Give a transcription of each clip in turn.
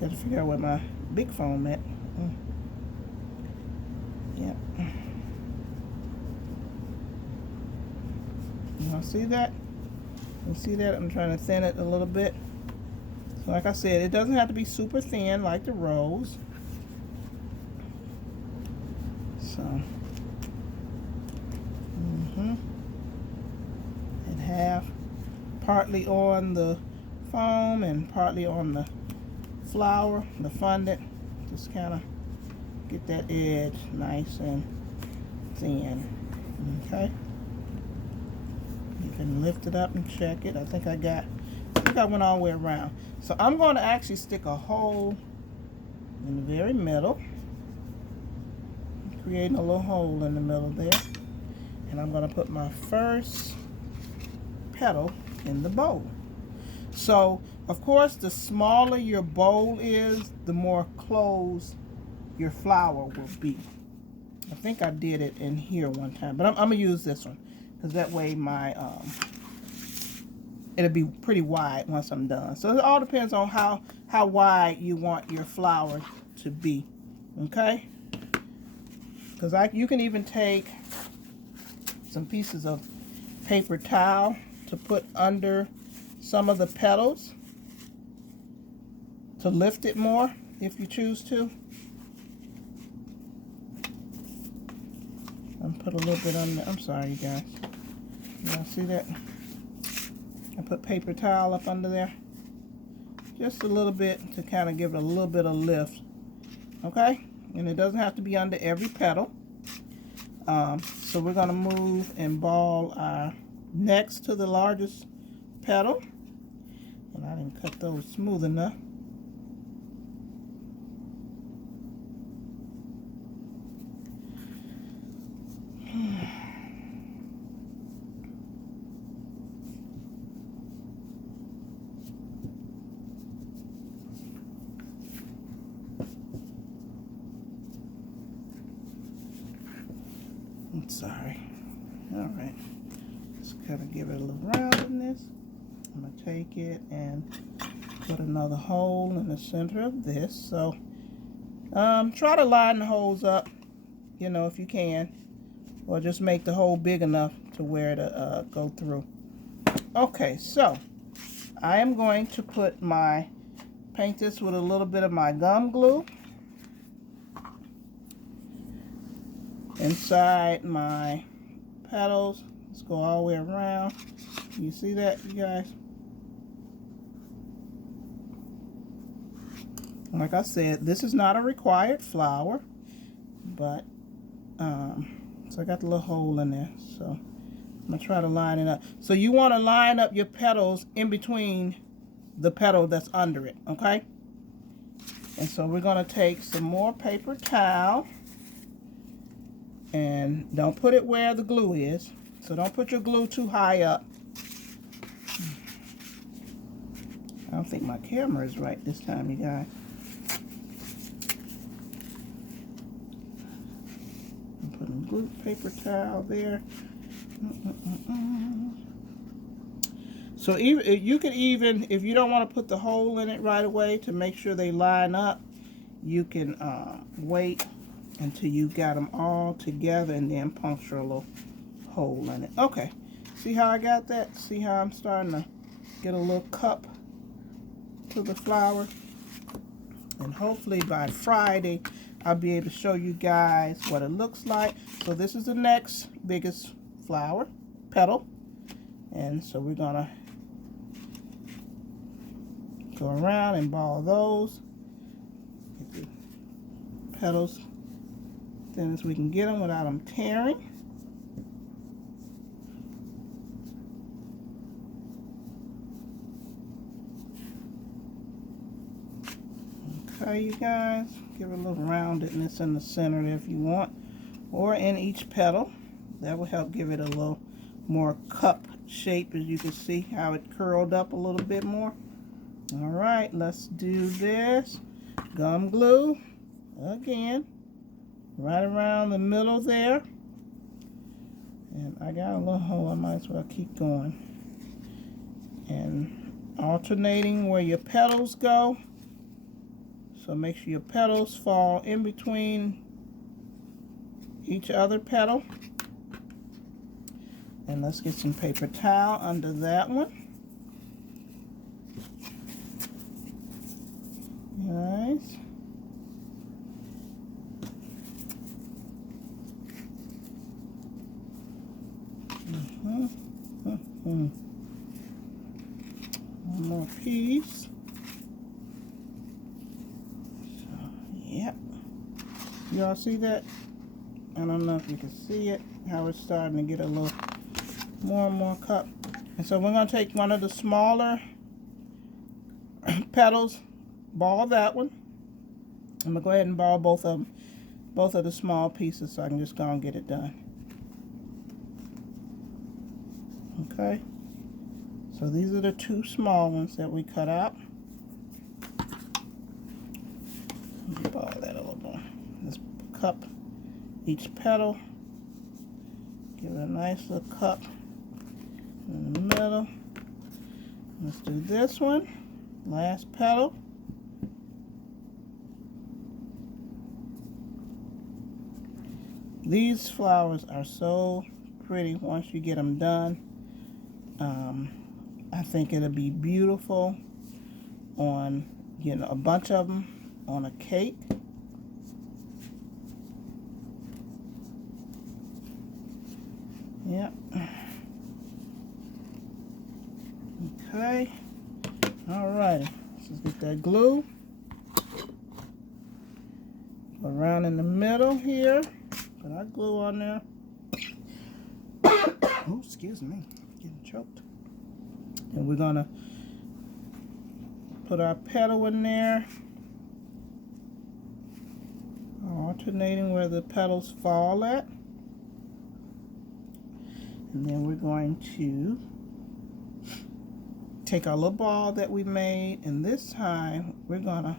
Gotta figure out where my big foam at. Yep. You see that? You see that? I'm trying to thin it a little bit. So like I said, it doesn't have to be super thin like the rose. So, and half, partly on the foam and partly on the flour, the fondant. Just kind of get that edge nice and thin. Okay. You can lift it up and check it. I think I went all the way around. So I'm going to actually stick a hole in the very middle, creating a little hole in the middle there. And I'm going to put my first petal in the bowl. So, of course, the smaller your bowl is, the more closed your flower will be. I think I did it in here one time, but I'm going to use this one because that way my it'll be pretty wide once I'm done. So it all depends on how wide you want your flower to be. Okay? Because you can even take some pieces of paper towel to put under some of the petals to lift it more if you choose to. And put a little bit on there. I'm sorry, you guys. Y'all see that? I put paper towel up under there. Just a little bit to kind of give it a little bit of lift. Okay? And it doesn't have to be under every petal. So we're going to move and ball our next to the largest petal. And I didn't cut those smooth enough. I'm sorry. All right. Just kind of give it a little roundness. I'm going to take it and put another hole in the center of this. So try to line the holes up, if you can. Or just make the hole big enough to where to go through. Okay, so I am going to paint this with a little bit of my gum glue inside my petals. Let's go all the way around. You see that, you guys? Like I said, this is not a required flower, but so I got the little hole in there. So I'm gonna try to line it up. So you want to line up your petals in between the petal that's under it, okay? And so we're gonna take some more paper towel, and don't put it where the glue is. So don't put your glue too high up. I don't think my camera is right this time, you guys. I'm putting glue paper towel there. So you can even, if you don't want to put the hole in it right away to make sure they line up, you can wait until you got them all together and then puncture a little hole in it. Okay, see how I got that? See how I'm starting to get a little cup to the flower? And hopefully by Friday I'll be able to show you guys what it looks like. So this is the next biggest flower petal, and so we're gonna go around and ball those, get the petals thin as we can get them without them tearing. Okay, you guys, give it a little roundedness in the center there if you want, or in each petal. That will help give it a little more cup shape, as you can see how it curled up a little bit more. All right, let's do this. Gum glue again, right around the middle there. And I got a little hole, I might as well keep going. And alternating where your petals go. So make sure your petals fall in between each other petal. And let's get some paper towel under that one. Nice. One more piece. So, yep. Y'all see that? I don't know if you can see it, how it's starting to get a little more and more cut. And so we're going to take one of the smaller petals, ball that one. I'm going to go ahead and ball both of them, both of the small pieces, so I can just go and get it done. Okay. So these are the two small ones that we cut out. Let me ball that a little more. Let's cup each petal. Give it a nice little cup in the middle. Let's do this one. Last petal. These flowers are so pretty once you get them done. I think it'll be beautiful on, you know, a bunch of them on a cake. Yep. Okay. All right. Let's get that glue. Go around in the middle here. Put our glue on there. Oh, excuse me. Getting choked. And we're gonna put our petal in there, alternating where the petals fall at. And then we're going to take our little ball that we made, and this time we're gonna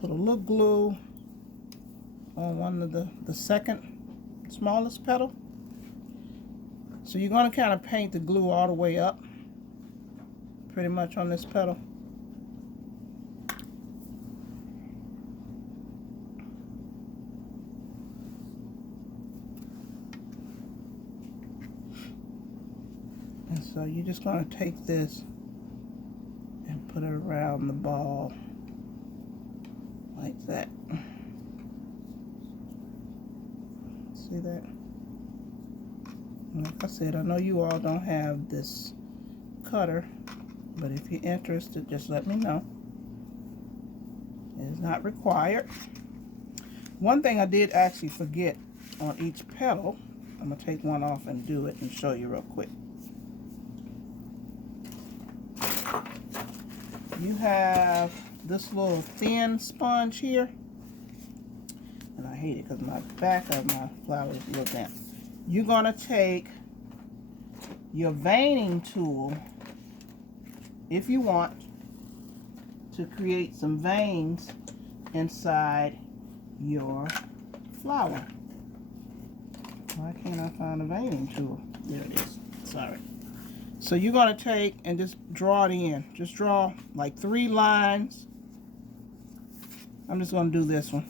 put a little glue on one of the second smallest petal. So you're gonna kind of paint the glue all the way up, pretty much on this petal. And so you're just going to take this and put it around the ball like that. See that? Like I said, I know you all don't have this cutter, but if you're interested, just let me know. It is not required. One thing I did actually forget on each petal, I'm going to take one off and do it and show you real quick. You have this little thin sponge here, and I hate it because my back of my flower is a little damp. You're going to take your veining tool, if you want, to create some veins inside your flower. Why can't I find a veining tool? There it is. Sorry. So you're going to take and just draw it in. Just draw like 3 lines. I'm just going to do this one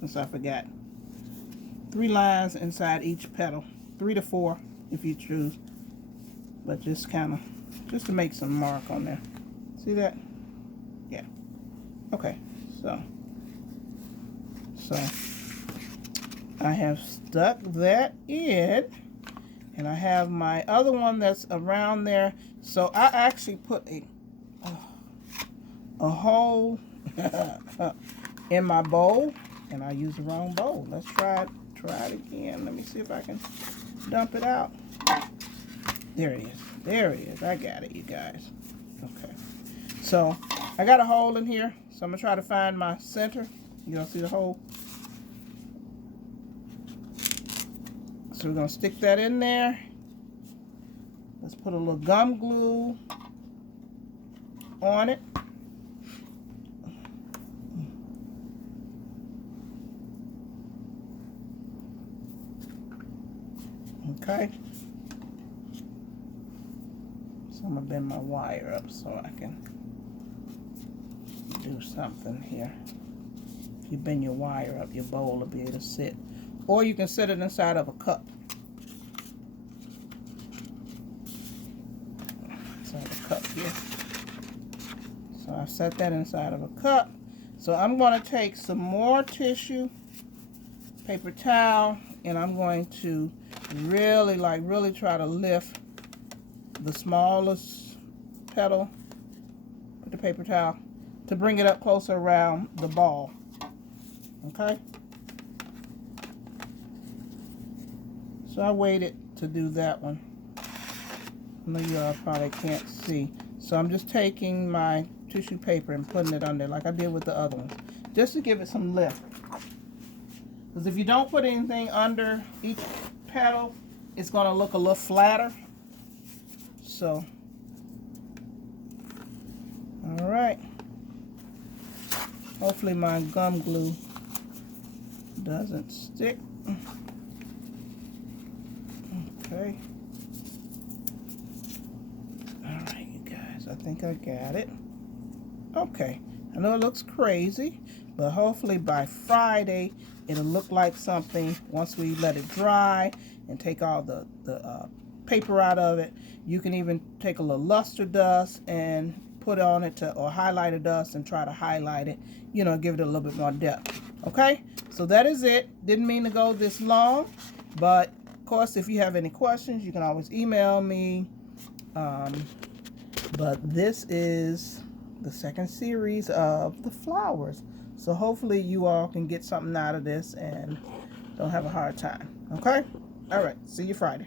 since I forgot. 3 lines inside each petal. 3 to 4 if you choose. But just kind of, just to make some mark on there. See that? Yeah. Okay. So I have stuck that in. And I have my other one that's around there. So I actually put a hole in my bowl, and I used the wrong bowl. Let's try it again. Let me see if I can dump it out. There it is. There it is. I got it, you guys. Okay. So I got a hole in here. So I'm gonna try to find my center. You don't see the hole? So we're going to stick that in there. Let's put a little gum glue on it. Okay. So I'm going to bend my wire up so I can do something here. If you bend your wire up, your bowl will be able to sit. Or you can set it inside of a cup. Inside a cup here. So I set that inside of a cup. So I'm going to take some more tissue, paper towel, and I'm going to really try to lift the smallest petal with the paper towel to bring it up closer around the ball. Okay? So I waited to do that one. I know you all probably can't see. So I'm just taking my tissue paper and putting it under like I did with the other ones, just to give it some lift. Because if you don't put anything under each petal, it's going to look a little flatter. So, all right. Hopefully my gum glue doesn't stick. Okay. All right, you guys. I think I got it. Okay. I know it looks crazy, but hopefully by Friday it'll look like something. Once we let it dry and take all the paper out of it, you can even take a little luster dust and put on it or highlighter dust and try to highlight it, you know, give it a little bit more depth. Okay, so that is it. Didn't mean to go this long, but of course if you have any questions you can always email me. But this is the second series of the flowers, so hopefully you all can get something out of this and don't have a hard time. Okay, all right, see you Friday.